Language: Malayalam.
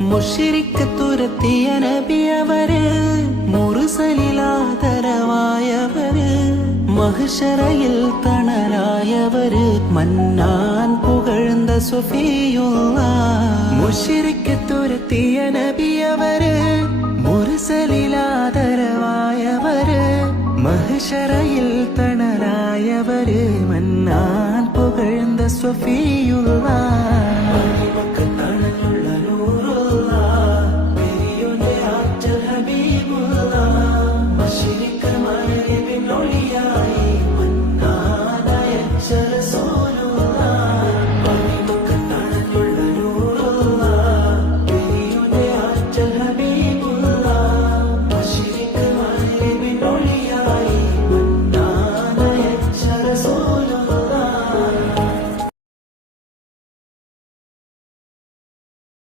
മുശ്രിക്ക് തുരത്തിയ നബിയവര്, മുർസലിലാദരവായവര്, മഹ്ശറയിൽ തണലായവര്, മന്നാൻ പുകഴ്ന്ന സുഫിയുള്ള. മുശ്രിക്ക് തുരത്തിയ നബിയവര്, മുർസലിലാദരവായവര്, മഹ്ശറയിൽ തണലായവര്, മന്നാൻ പുകഴ്ന്ന സുഫിയുള്ള.